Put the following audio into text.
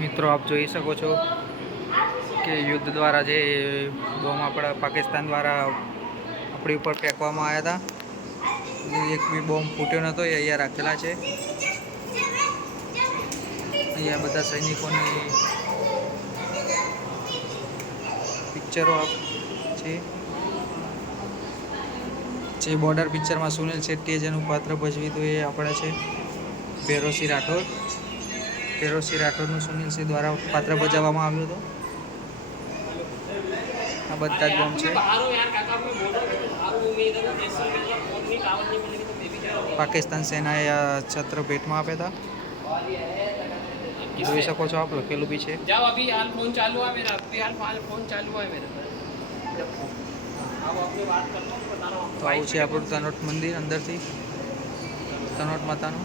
મિત્રો આપ જોઈ શકો છો કે યુદ્ધ દ્વારા જે બોમ્બ આપણા પાકિસ્તાન દ્વારા આપણી ઉપર ફેંકવામાં આવ્યા હતા, એક બી બોમ્બ ફૂટ્યો નહોતો, એ અહીંયા રાખેલા છે. અહીંયા બધા સૈનિકોની પિક્ચરો છે. જે બોર્ડર પિક્ચરમાં સુનિલ શેટ્ટીએ જેનું પાત્ર ભજવ્યું હતું એ આપણે છે ભૈરોસિંહ રાઠોડ. ભૈરોસિંહ રાઠોડનું સુનિલ સિંહ દ્વારા પાત્ર ભજવવામાં આવ્યું હતું. આ બધા જ બોમ્બ છે. પાકિસ્તાન સેનાએ આ છત્ર ભેટમાં આપ્યા હતા. જોઈ શકો છો, આપ લખેલું બી છે. તો આવું છે આપણું તનોટ મંદિર અંદરથી, તનોટ માતાનું.